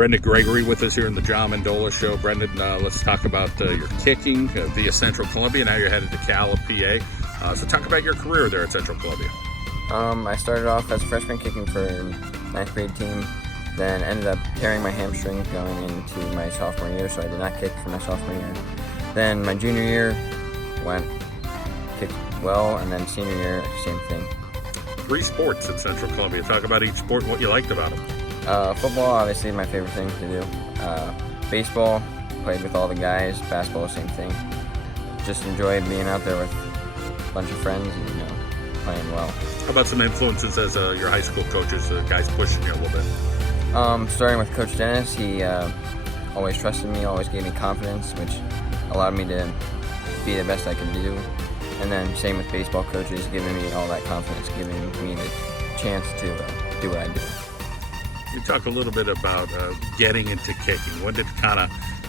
Brendan Gregory with us here in the John Mendola Show. Brendan, let's talk about your kicking via Central Columbia. Now you're headed to Cal, PA. So talk about your career there at Central Columbia. I started off as a freshman kicking for a 9th grade team, then ended up tearing my hamstring going into my sophomore year, so I did not kick for my sophomore year. Then my junior year kicked well, and then senior year, same thing. 3 sports at Central Columbia. Talk about each sport and what you liked about them. Football, obviously my favorite thing to do. Baseball, played with all the guys. Basketball, same thing. Just enjoy being out there with a bunch of friends and playing well. How about some influences as your high school coaches, guys pushing you a little bit? Starting with Coach Dennis, he always trusted me, always gave me confidence, which allowed me to be the best I could do. And then same with baseball coaches, giving me all that confidence, giving me the chance to do what I do. You talk a little bit about getting into kicking. When did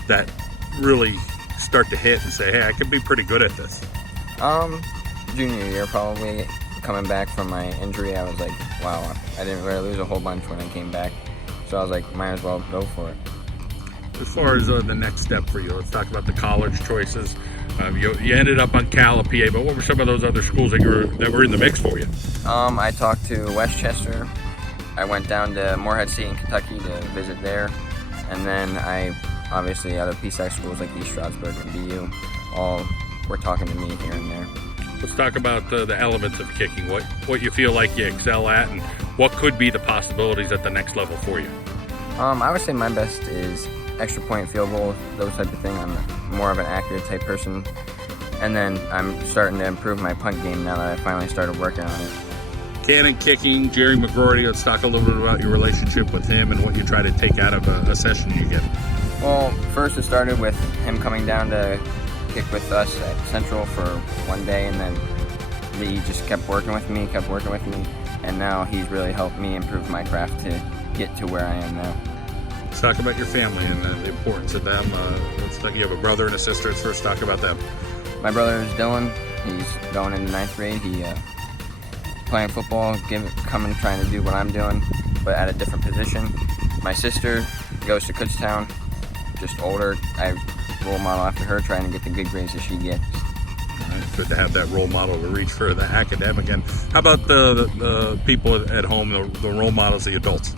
that really start to hit and say, hey, I could be pretty good at this? Junior year probably. Coming back from my injury, I was like, wow, I didn't really lose a whole bunch when I came back. So I was like, might as well go for it. As far as the next step for you, let's talk about the college choices. You ended up on Cal, PA, but what were some of those other schools that were in the mix for you? I talked to Westchester. I went down to Morehead State in Kentucky to visit there. And then obviously other PSAC schools like East Stroudsburg and BU all were talking to me here and there. Let's talk about the elements of kicking, what you feel like you excel at, and what could be the possibilities at the next level for you. I would say my best is extra point field goal, those type of thing. I'm more of an accurate type person. And then I'm starting to improve my punt game now that I finally started working on it. Cannon kicking, Jerry McGroarty, let's talk a little bit about your relationship with him and what you try to take out of a session you get. Well, first it started with him coming down to kick with us at Central for one day, and then he just kept working with me, and now he's really helped me improve my craft to get to where I am now. Let's talk about your family and the importance of them. You have a brother and a sister. Let's first talk about them. My brother is Dylan. He's going into 9th grade. He playing football, trying to do what I'm doing, but at a different position. My sister goes to Kutztown, just older. I role model after her, trying to get the good grades that she gets. Good to have that role model to reach for the academic. And how about the people at home, the role models, the adults?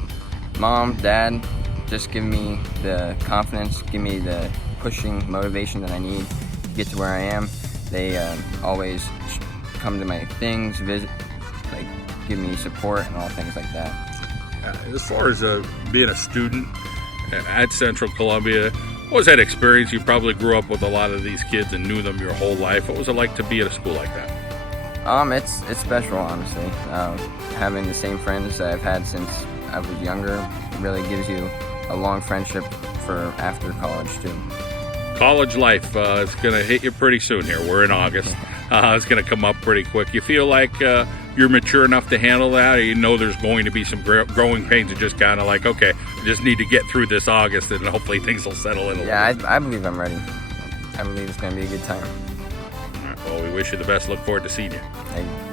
Mom, Dad, just give me the confidence, give me the pushing motivation that I need to get to where I am. They always come to my things, visit, give me support and all things like that. As far as being a student at Central Columbia, what was that experience? You probably grew up with a lot of these kids and knew them your whole life. What was it like to be at a school like that? It's special, honestly. Having the same friends that I've had since I was younger really gives you a long friendship for after college too. College life, it's going to hit you pretty soon here. We're in August. It's going to come up pretty quick. You feel like you're mature enough to handle that, or you know there's going to be some growing pains and just kind of like, okay, I just need to get through this August and hopefully things will settle in a little bit. I believe I'm ready. I believe it's going to be a good time. All right, well, we wish you the best. Look forward to seeing you. Thank you.